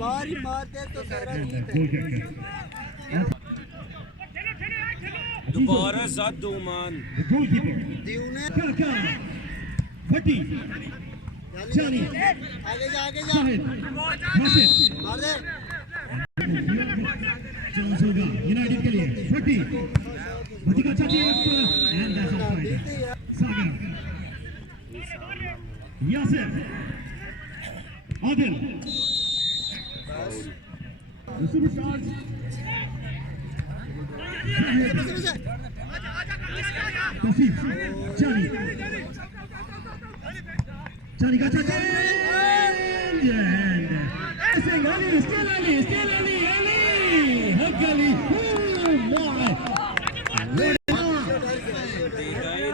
बारी मारते तो तेरा दोबारा साथ दो मान दीवने फटी जानी आगे जा शाहिद राशिद मार दे चांस होगा यूनाइटेड के लिए फटी फटी का चाची and that's offside Sagar Yasir Adil superstars Taufiq चानी चानी का चाचा and Ali still Ali hug Ali my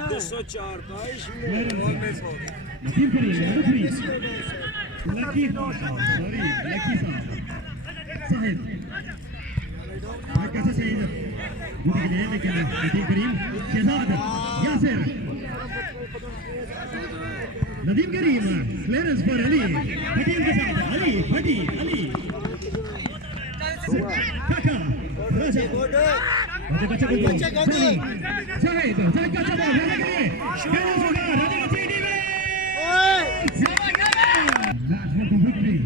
204 का Nadeem Karim lucky sorry lucky साहिब कैसे चाहिए गुड गेम लेकिन नदीम करीम शहजाद यासिर नदीम करीम क्लियरेंस पर अली फटीम के साथ अली फटी अली काका राजा बच्चा को शाहिद का चला रहने के लिए क्लियरेंस होगा राजा का सीडी में match for the victory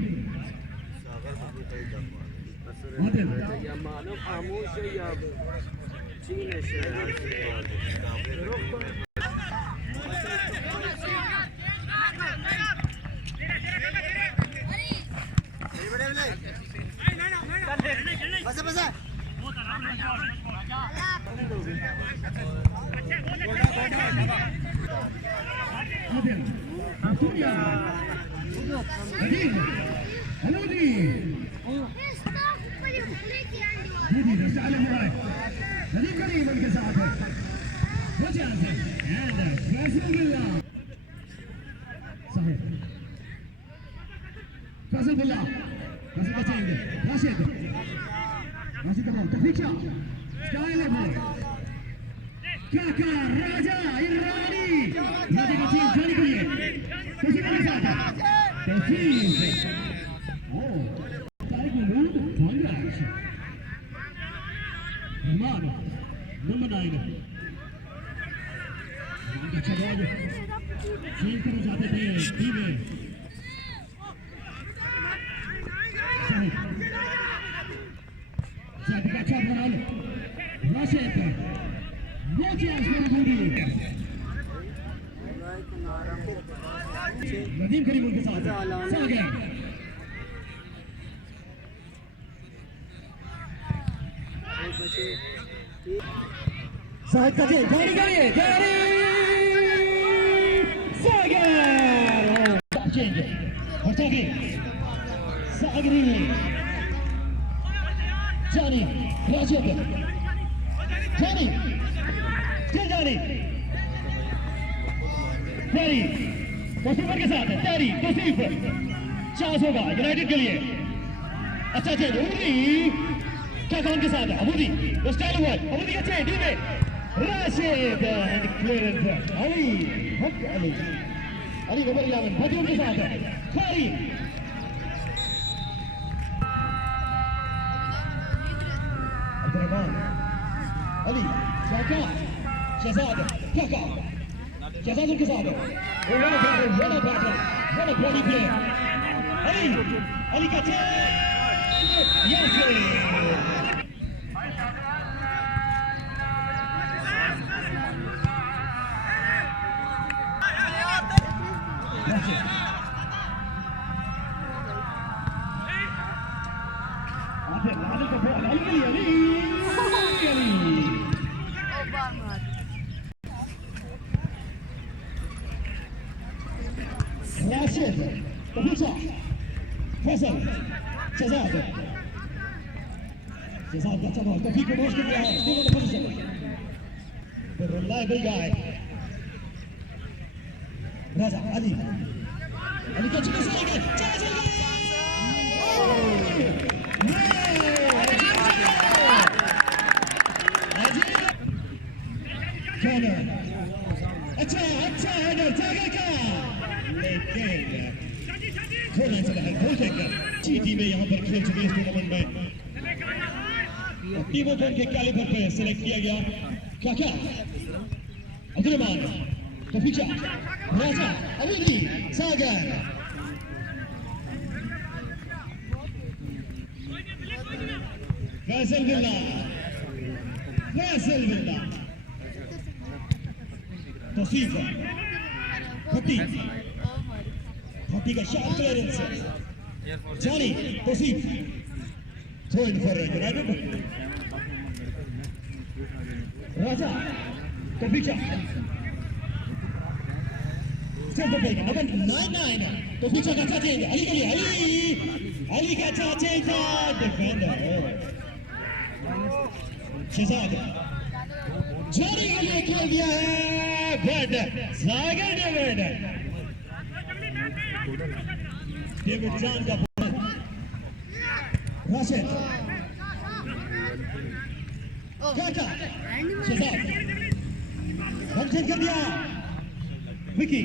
Adil या मानो खामोश या चीन से बस हेलो जी दीदी रसाले मुबारक नदीम करीम उनके साथ है वजह से एंड फैसल बिल्ला साहिब फैसल बिल्ला फैसल बचाएंगे राशिद का बॉल तौफीक शाह स्टाइल है काका राजा इमरानी राजा का टीम जाने के लिए तौफीक के साथ तौफीक ओ तारिक महमूद कांग्रेस रहमान नंबर 9 अच्छा बॉल चेंज करना चाहते थे टीम में शाहिद का अच्छा ball Rashid no chance for बूटी नदीम करीम उनके साथ सागर साहिद का चेंज जारी करिए जारी सागर चेंज और सागरी जानी राशिद जानी स्टिल जानी तेरी तौसीफ के साथ तेरी तौसीफ चांस होगा यूनाइटेड के लिए अच्छा चेंज अबूदी क्या कौन के साथ है अबूदी वो स्टाइल हुआ अबूदी का चेंज डी में राशिद एंड क्लियरेंस अली हक अली अली नंबर 11 फतेह के साथ है खारी अब्दुर्रहमान अली काका शहजाद काका शहजाद उनके साथ है what a body play Ali का चेंज yes राशिद तौफीक फैसल शहजाद का अच्छा बॉल तौफीक को नोश कर लिया है still in the position the reliable guy Raja Ali का चिकन से आगे कॉर्नर अच्छा अच्छा हेडर जाएगा क्या लेकिन थोड़ा सा बाहर हो जाएगा टीम में यहाँ पर खेल चुके इस टूर्नामेंट में टीमों को उनके कैलिबर पे सिलेक्ट किया गया क्या अब्दुलरहमान कफीचा राजा अबूदी सागर फैसल बिल्ला तौसीफ भट्टी का shot clearance Jani Tauseef throw in for United Raja कफीचा Still the break. Number 99. तो पीछे का चेंज अली के लिए अली का चेंज डिफेंडर शहजाद जारी के लिए खेल दिया है बट सागर डेविड जान का राशिद काका शहजाद रन कर दिया विकी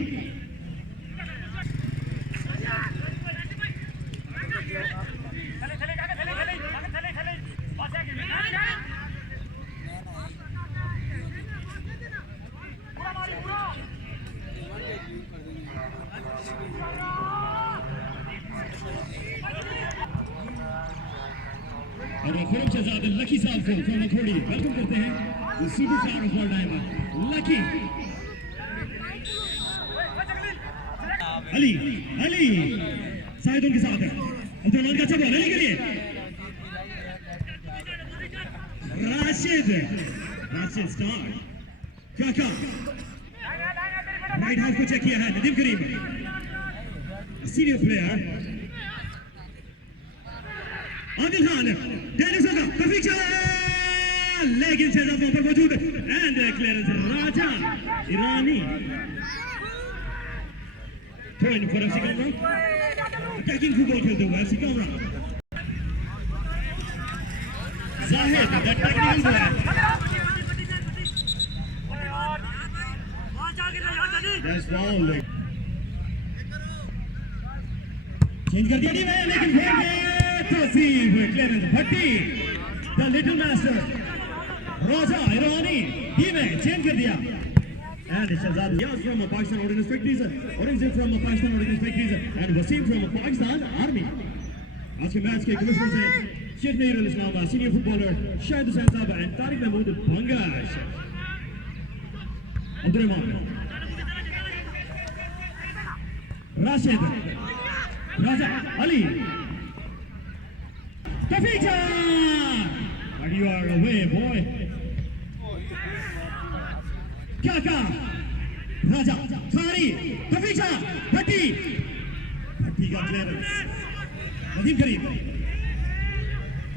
और फिर शहजाद लकी साहब को फ्रॉम अखोड़ी वेलकम करते हैं the superstar of all time lucky Ali शायद उनके साथ है अब्दुलरहमान का अच्छा बॉल अली के लिए राशिद स्टार काका राइट हाफ को चेक किया है नदीम करीम सीनियर प्लेयर आदिल खान डेनिस होगा कफीचा लेकिन शहजाद वहां पर मौजूद and clearance Raja Irani throw in for FC Kamra attacking football खेलते हुए FC Kamra Zahid that technical ball that's foul change कर दिया टीम है लेकिन फिर भी Tauseef clearance Bhatti the little master Raja Irani team है चेंज कर दिया and Shahzad Yaz from a Pakistan Ordnance Factories, Aurangzeb from a Pakistan Ordnance Factories, and Wasim from a Pakistan Army. आज के मैच के कमिश्नर हैं शेख नईरुल इस्लाम, सीनियर फुटबॉलर शाहिद हुसैन साहब एंड तारिक महमूद भंगाश, अब्दुलरहमान, राशिद, राजा अली, कफीचा, and you are away boy. काका राजा खारी कफीचा भट्टी का क्लियरेंस नदीम करीम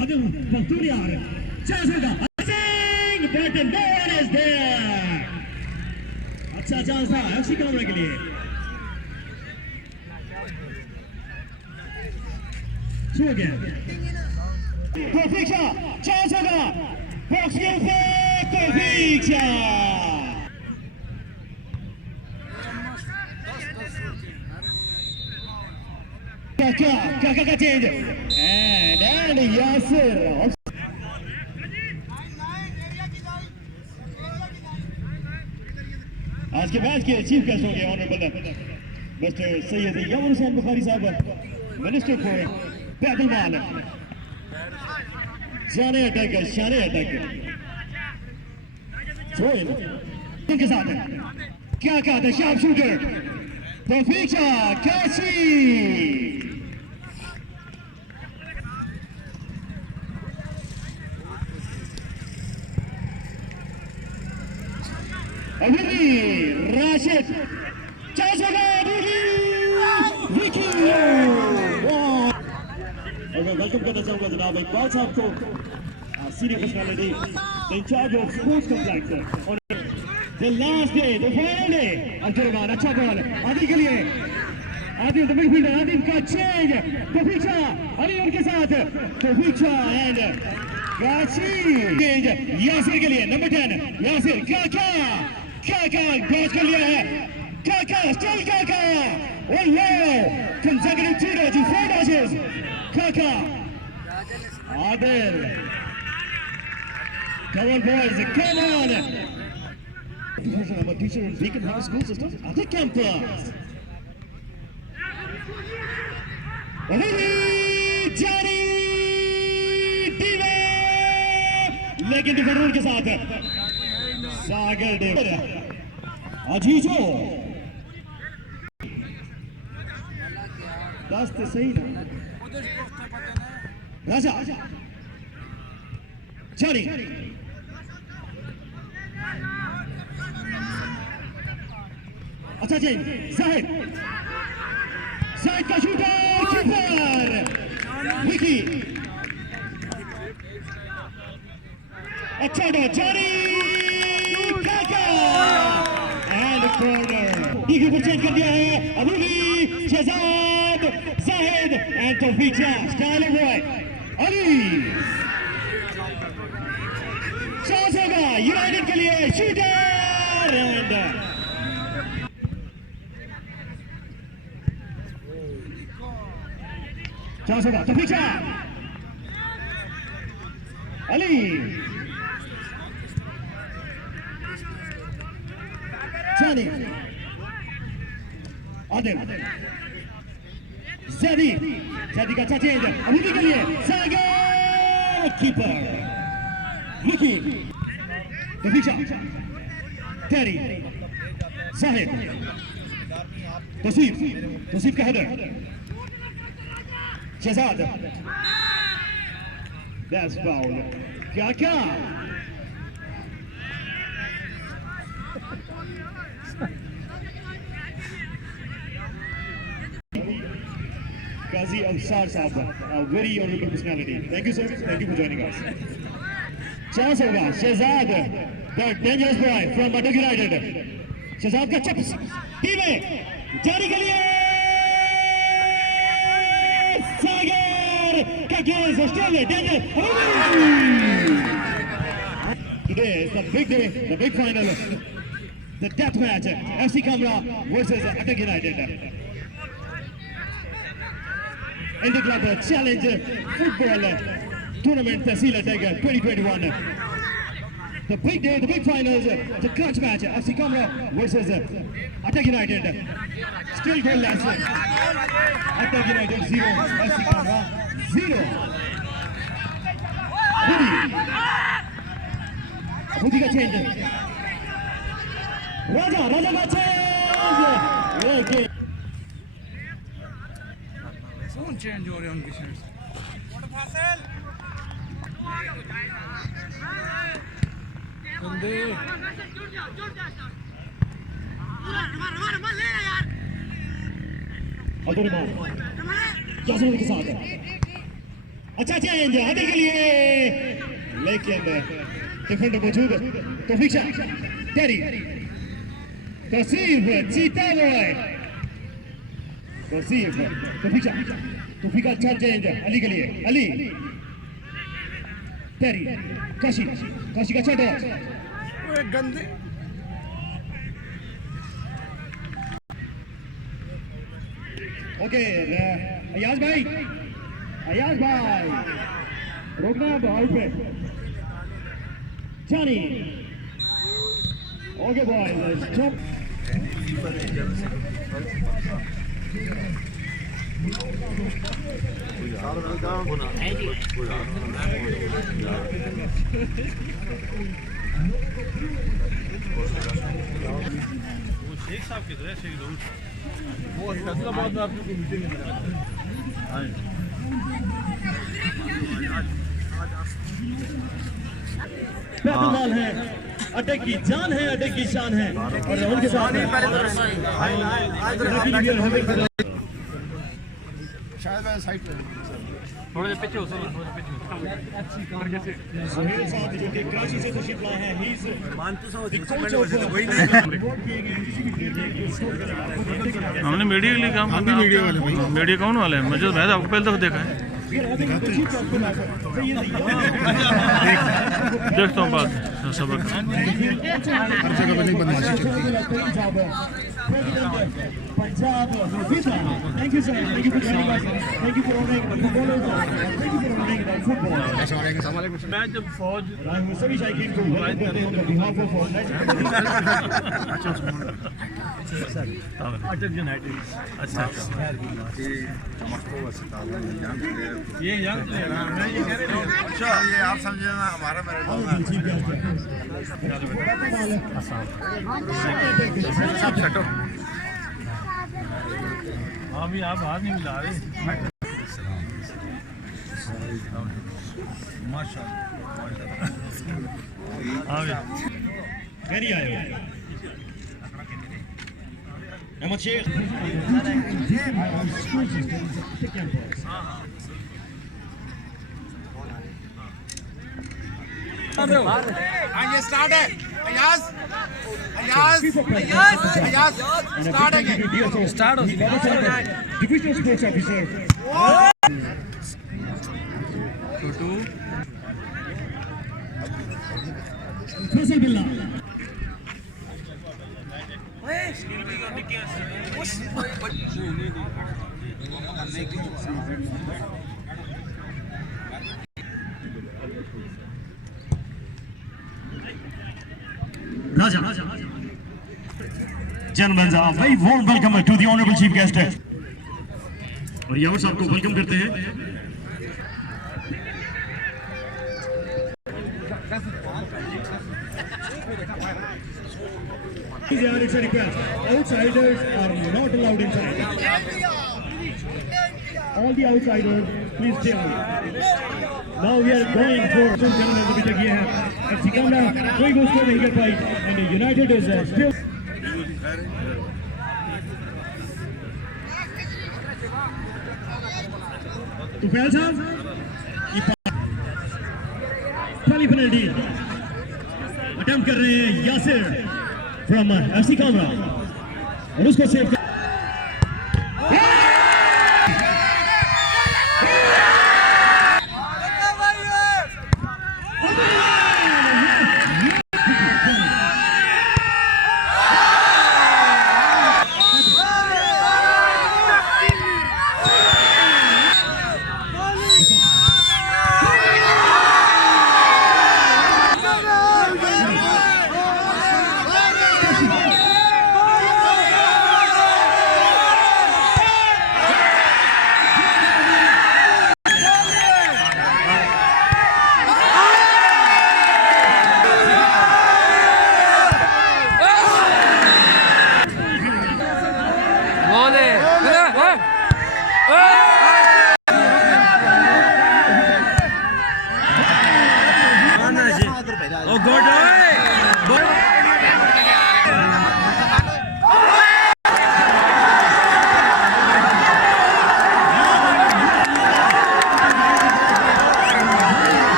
आदिल पख्तूनियार चांस होगा Singh but no one is there अच्छा चांस था एफसी कामरा के लिए थ्रो अगेन कफीचा चांस होगा बॉक्स के ऊपर कफीचा Kaka change and Yasir आज के मैच के चीफ गेस्ट होंगे ऑनरेबल मिस्टर सैयद यामन हुसैन बुखारी साहब मिनिस्टर फॉर पैदल माल शाने अटैकर थ्रो इन के साथ क्या कहते हैं शार्प शूटर तौफीका कैची अभी राशिद चांस होगा विकी और मैं वेलकम करना चाहूंगा जनाब इकबाल साहब को senior personality in charge of sports complex और the last day the final day Abdulrahman अच्छा बॉल आदिल के लिए आदिल द मिडफील्डर आदिल का चेंज कफीचा अली उनके साथ कफीचा एंड यासिर के लिए नंबर 10 यासिर क्या डॉज कर लिया है still oh no consecutive two dodges 4 dodges Adil come on boys come on I'm a teacher in Beacon High School System at the campus Johnny लेकिन डिफेंडर के साथ सागर डेविड अजीजो दस्त सही ना राजा जारी अच्छा जी जाहिद का शूटर कीपर विकी अच्छा डॉट जारी काका एंड कॉर्नर ठीक ऊपर चेंज कर दिया है अबूली Shahzad Zahid and Taufiq style boy Ali chance होगा यूनाइटेड के लिए शूटर एंड चांस होगा तौफीक अली Johnny Adil Zedi का अच्छा चेंज अबूदी के लिए सागर कीपर विकी तफीशा तेरी जाहिद तौसीफ का हेडर शहजाद दैट्स फाउल क्या Qazi Ansar Saab, a very honorable personality. Thank you, sir. Thank you for joining us. Chance hoga Shehzad, the dangerous boy from Adak United. Shehzad ka chips. Team में जारी के लिए सागर का गेंद still dangerous. Today is the big day, the big final, the death match. FC Kamra versus Adak United. In the club challenge football tournament Tehsil Tiger 2021. The big day, the big finals, the clutch match FC Kamra versus Atak United. Still goalless. Atak United 0, FC Kamra 0. Hudi ka change. Raja ka change. Phone change हो रहे हैं उनकी side से बंदे अब्दुल के साथ अच्छा change Adil के लिए लेकिन डिफेंडर मौजूद तौफीक तेरी तौसीफ चीता बॉय तौफीक अच्छा चेंज अली के लिए अली तेरी काशी का अच्छा डॉट गंदे ओके अयाज भाई रोकना बॉल पे जानी ओके बॉय स्टॉप शेख साहब किधर है शेख जरूर वो फैसलाबाद में आपकी मीटिंग है बैतुल है अड्डे की जान है अड्डे की शान है और उनके साथ शायद साइड पे थोड़े पीछे हो थोड़े पीछे सुहेल साहब जो कि कराची से तशरीफ लाए हैं ही इज मानतू साहब वही नहीं हमने मीडिया के लिए काम मीडिया कौन वाले हैं मुझे तो आपको पहले दफा देखा है देखता हूँ बात सबर हर जगह पर नहीं बदमाशी चलती Punjab, thank you sir, thank you for joining us, thank you for honoring the footballers, thank you for honoring the football. मैं जब फौज सभी शायकीन को वेलकम करते हैं on behalf of अटक यूनाइटेड। अच्छा ये यंग प्लेयर है, मैं ये कह रहा हूँ। अच्छा ये आप समझे ना हमारा मेरे हाँ भी आप हाथ नहीं मिला रहे। माशाल्लाह हाँ भी very आयो Ahmad Sheikh ये स्टार्ट है अयाज अयाज अयाज अयाज स्टार्ट है start divisional sports officer Faisal Billah Raja. Gentlemen, a very warm welcome to the honorable chief guest. और यावर साहब को वेलकम करते हैं। It's a request. Outsiders are not allowed inside. All the outsiders, please stay away. Now we are going for some gentlemen अभी तक ये है FC Kamra कोई गोल स्कोर नहीं कर पाई and United is still तो फैल साहब ये पहली पेनल्टी अटेम्प्ट कर रहे हैं यासिर फ्रॉम FC Kamra और उसको सेव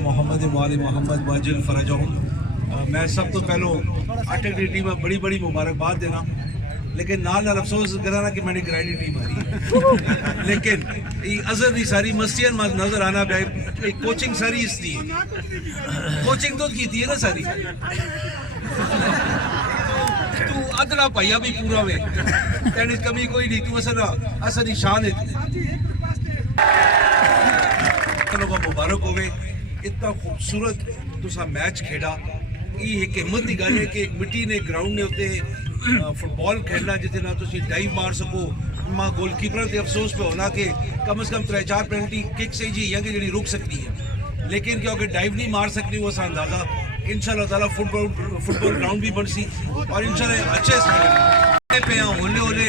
मोहम्मद वाले मोहम्मद वाजिल फरजहूं मैं सब तो पहलो अटक दी टीम बड़ी बड़ी मुबारकबाद देना लेकिन नाल नाल अफसोस कराना कि मैंने ग्राइडी टीम हारी लेकिन अजर दी सारी मस्तियां नजर आना पे कोचिंग सारी इसकी कोचिंग तो की थी ना सारी तू अदला भैया भी पूरा वे तेरी कमी कोई नहीं तू असर शान है लोगों मुबारक होवे इतना खूबसूरत तुसा मैच खेड़ा ये एक हिम्मत की गल है कि एक मिट्टी ने ग्राउंड ने उत्ते फुटबॉल खेलना जिसे ना तुसी डाइव मार सको मां गोलकीपर ते अफसोस पे होना कि कम से कम 3-4 पेनल्टी किक से जी कि जी रुक सकती है लेकिन क्योंकि डाइव नहीं मार सकती वो सा अंदाजा इंशाल्लाह ताला फुटबॉल ग्राउंड भी बनसी और इंशाल्लाह अच्छे पे होले होले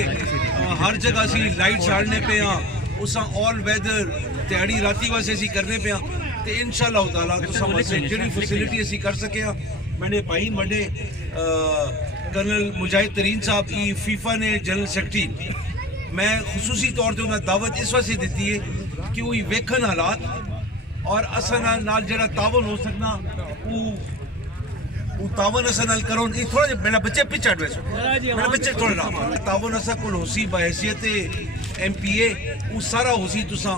हर जगह सी लाइट साड़ने पे उस ऑल वेदर तैयारी राती वास्ते असी करने पे ते इंशाल्लाह ताला तुसा वास्ते जिहड़ी फैसिलिटी असी कर सके मैंने भाई बड़े कर्नल मुजाहिद तरीन साहब की फीफा ने जनरल सेक्रेटरी मैं खुसूसी तौर पर उन्हें दावत इस वास्ते दी है कि वो वेखन हालात और असन नाल जरा तावन हो सकना वो तावन असन नाल करो थोड़ा मेरा बच्चे पिच एडवाइस मेरा बच्चे थोड़ा तावन असा को होसी बहैसियत MPA वो सारा उसी तुसा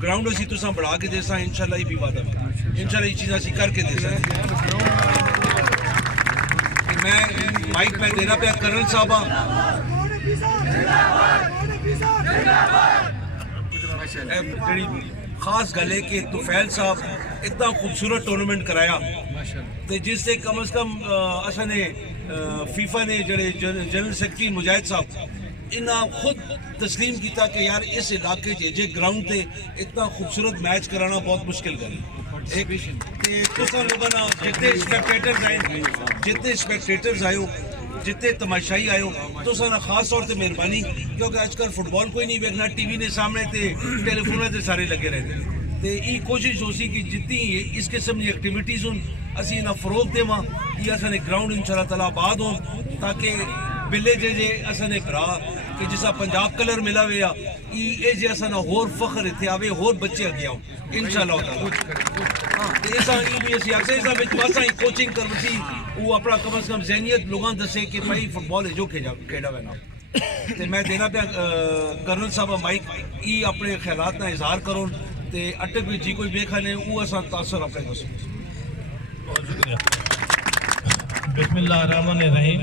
ग्राउंड उसी तुसा बढ़ा के देसा इंशाल्लाह ये भी वादा इंशाल्लाह ये चीज़ असी करके देसा। मैं माइक में देना पे कर्नल साहब खास गल है कि तुफैल साहब इतना खूबसूरत टूर्नामेंट कराया तो जिससे कम अज कम असा ने फीफा ने जड़े जनरल सेक्रेटरी मुजाहिद साहब इन्हें खुद तस्लीम किया कि यार इस इलाके जे ग्राउंड से इतना खूबसूरत मैच कराना बहुत मुश्किल गल जितने स्पेक्टेटर्स आयो जितने तमाशाई आयो तो ना खास तौर पर मेहरबानी क्योंकि आजकल फुटबॉल कोई नहीं देखना टीवी ने सामने टेलीफोन से सारे लगे रहते तो ये कोशिश हो सी कि जितनी इस किस्म की एक्टिविटीज़ हूँ असी इन्हें फरोग देव ये असाने ग्राउंड इंशाअल्लाह ताला आबाद हो ताकि बिले जे असाने भरा कि जिसा पंजाब कलर मिला वे ये जे असाना होर फखर इतने आवे होर बच्चे अगे आओ इंशाअल्लाह कोचिंग करवसी वो अपना कम अज कम जहनीत लोगों दसे कि भाई फुटबॉल है जो खेड़ा वैना तो मैं देना पे कर्नल साहब माइक ई अपने ख्यालात ना इजहार करो तो अटक भी जी कोई बेखा ने वो असा तासर अपने दसो। बिस्मिल्लाहिर्रहमानिर्रहीम।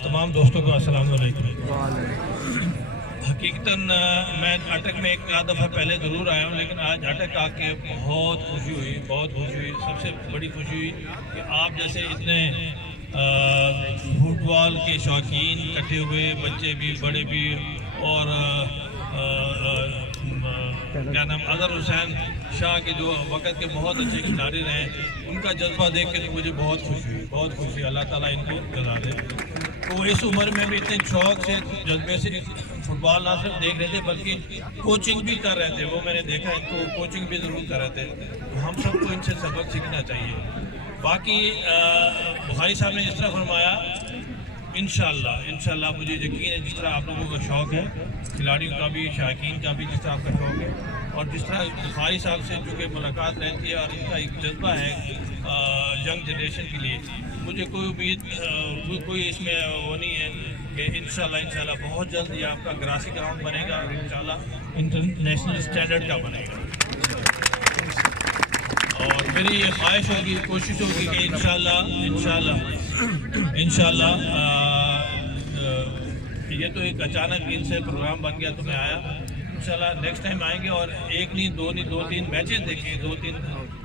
तमाम दोस्तों को अस्सलाम वालेकुम। हकीकतन मैं अटक में एक आध दफ़ा पहले ज़रूर आया हूँ लेकिन आज अटक आके बहुत खुशी हुई, बहुत खुशी हुई। सबसे बड़ी खुशी हुई कि आप जैसे इतने फुटबॉल के शौकीन इकट्ठे हुए, बच्चे भी बड़े भी, और क्या नाम अज़हर हुसैन शाह के जो वक़्त के बहुत अच्छे खिलाड़ी रहे, उनका जज्बा देख के तो मुझे बहुत खुशी हुई, बहुत खुशी। अल्लाह ताला इनको जज़ा दे। तो इस उम्र में भी इतने शौक़ से जज्बे से फुटबॉल ना सिर्फ देख रहे थे बल्कि कोचिंग भी कर रहे थे, वो मैंने देखा है। तो कोचिंग भी ज़रूर कर रहे थे। तो हम सबको इनसे सबक सीखना चाहिए। बाकी बुखारी साहब ने जिस तरह फरमाया, इंशाल्लाह मुझे यकीन है जिस तरह आप लोगों का शौक़ है, खिलाड़ियों का भी, शायकीन का भी जिस तरह आपका शौक़ है, और जिस तरह बुखारी साहब से चूँकि मुलाकात रहती है और इनका एक जज्बा है यंग जनरेशन के लिए, मुझे कोई उम्मीद कोई इसमें वो नहीं है कि इंशाल्लाह बहुत जल्द ये आपका ग्रासी ग्राउंड बनेगा और इंशाल्लाह इंटरनेशनल स्टैंडर्ड का बनेगा। और मेरी ये ख्वाहिश होगी, कोशिश होगी कि इंशाल्लाह ये तो एक अचानक इनसे प्रोग्राम बन गया तो मैं आया। इंशाल्लाह नेक्स्ट टाइम आएंगे और एक नहीं, दो तीन मैचेस देखेंगे, 2-3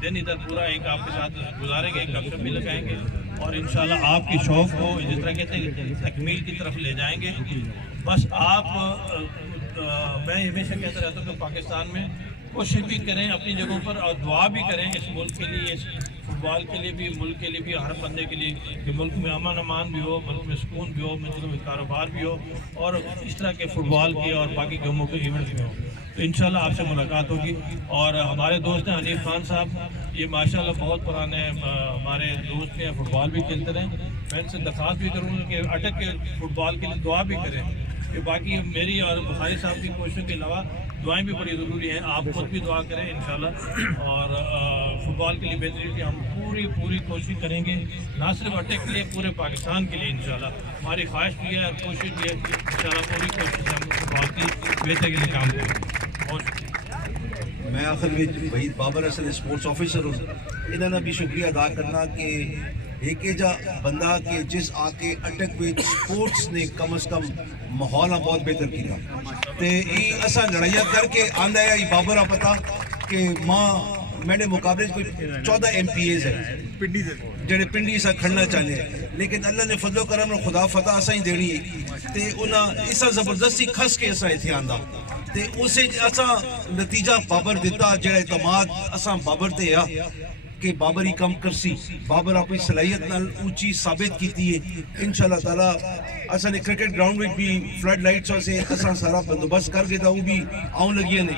दिन इधर पूरा एक आपके साथ गुजारेंगे, एक गपशप भी लगाएंगे और इंशाल्लाह आपके शौक़ को जिस तरह कहते हैं तकमील की तरफ ले जाएंगे। बस आप मैं हमेशा कहता रहता हूँ कि पाकिस्तान में कोशिश भी करें अपनी जगहों पर और दुआ भी करें इस मुल्क के लिए, इस फुटबॉल के लिए भी, मुल्क के लिए भी, हर बंदे के लिए कि मुल्क में अमन अमान भी हो, मुल्क में सुकून भी हो, मुल्क में कारोबार भी हो और इस तरह के फुटबॉल के और बाकी गेमों के इवेंट्स में हो। तो इंशाल्लाह आपसे मुलाकात होगी। और हमारे दोस्त हैं हनीफ खान साहब, ये माशाल्लाह बहुत पुराने हमारे दोस्त हैं, फुटबॉल भी खेलते रहे। मैं इनसे दरख्वास्त भी करूँगा कि अटक के फुटबॉल के लिए दुआ भी करें। कि बाकी मेरी और बुखारी साहब की कोशिशों के अलावा दुआएं भी बड़ी ज़रूरी हैं। आप खुद भी दुआ करें इंशाल्लाह। और फुटबॉल के लिए बेहतरीन की हम पूरी कोशिश करेंगे, ना सिर्फ अटक के लिए, पूरे पाकिस्तान के लिए इंशाल्लाह। हमारी ख्वाहिश भी है और कोशिश भी है इंशाल्लाह, पूरी कोशिश हम फुटबॉल की बेहतरी के लिए काम करेंगे। बहुत शुक्रिया। मैं आखिर में वहीद बाबर असल स्पोर्ट्स ऑफिसर हूँ, इन्होंने भी शुक्रिया अदा करना कि एक जा बंदा के जिस आके अटक में स्पोर्ट्स ने कम अज कम माहौल बहुत बेहतर किया। तो ये असा लड़ाइया करके आंदा है ये बाबर आ पता कि माँ मैंने मुकाबले कोई 14 MPAs है जेडे पिंडी सा खड़ना चाहते हैं, लेकिन अल्लाह ने फजलो करम और खुदा फतह असा ही देनी है। तो उन्हें इसा जबरदस्ती खस के असा इतने आंदा तो उसे असा नतीजा बाबर दिता जेड़ा इतमाद असा बाबर ते आ कि बाबर ही कम करसी, बाबर अपनी सलाहियत नाल ऊंची साबित की है। इंशाल्लाह ताला असा ने क्रिकेट ग्राउंड में भी फ्लड लाइट्स से असा सारा बंदोबस्त करके वो भी आउन लगी ने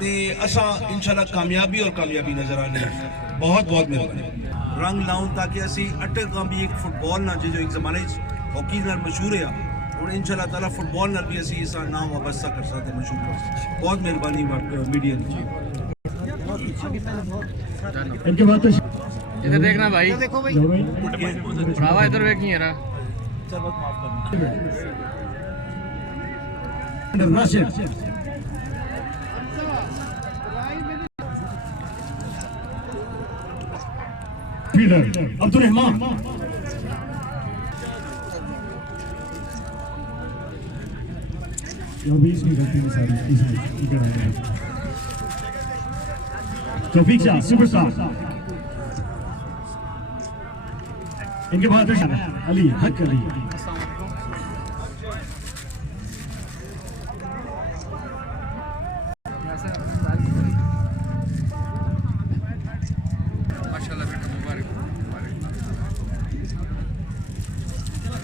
ते असा इंशाल्लाह कामयाबी और कामयाबी नजर आनी है। बहुत बहुत मेहरबानी। रंग लाऊं ताकि असी अटक का भी एक फुटबॉल ना जो एक जमाने हॉकी नाल मशहूर है और इंशाल्लाह ताला फुटबॉल नाल भी असी इसका नाम वाबस्ता कर सकते, मशहूर कर सकते। बहुत मेहरबानी मीडिया ने। इनके बाद इधर देखना भाई, भरावा इधर देख नहीं रहा। Rashid. Fielder Abdul Rahman. ये भी इसकी गलती है सारी इसमें इधर आया तौफीक शाह सुपरस्टार इनके बाद अली हक अली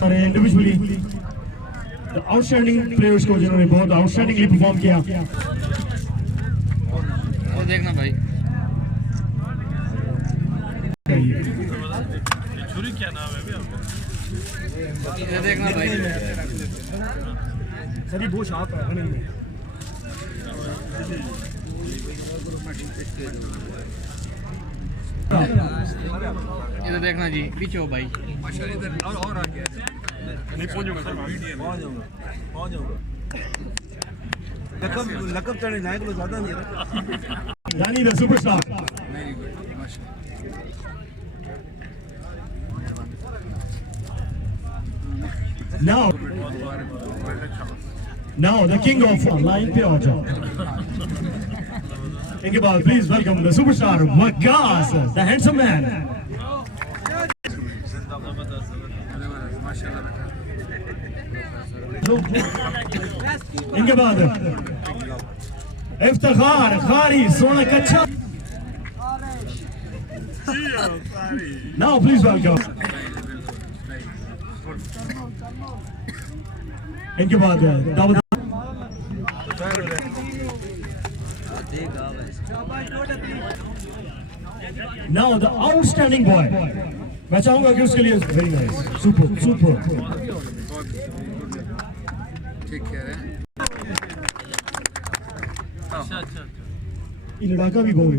और इंडिविजुअली आउटस्टैंडिंग प्लेयर्स को जिन्होंने बहुत आउटस्टैंडिंगली परफॉर्म किया। वो देखना भाई छुरी क्या नाम है ये देखना भाई सर ये बहुत शार्प है रनिंग में। इधर देखना जी पीछे हो भाई लकब चढ़े नायक लोग ज्यादा नहीं है यानी the superstar now the king of line पे आ जाओ। इनके बाद please welcome the superstar Waqas the handsome man. इनके बाद इफ्तिखार खारी सोना कच्चा। now please welcome इनके बाद Dawood. now the outstanding boy मैं चाहूंगा कि उसके लिए वेरी नाइस सुपर सुपर ये लड़ाका भी बहुत है।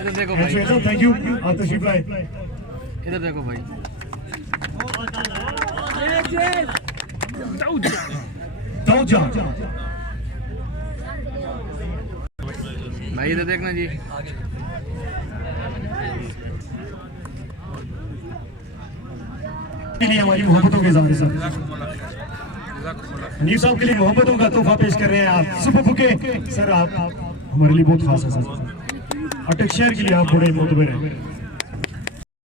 इधर देखो भाई थैंक यू आप तशरीफ लाए। इधर देखो भाई दाऊद भाई इधर देखना जी के लिए हमारी मोहब्बतों के इज़हार सर हनीफ साहब के लिए मोहब्बतों का तोहफा पेश कर रहे हैं आप सुपर बुके सर। आप हमारे लिए बहुत खास है सर। अटक शहर के लिए आप बड़े मोतबर हैं।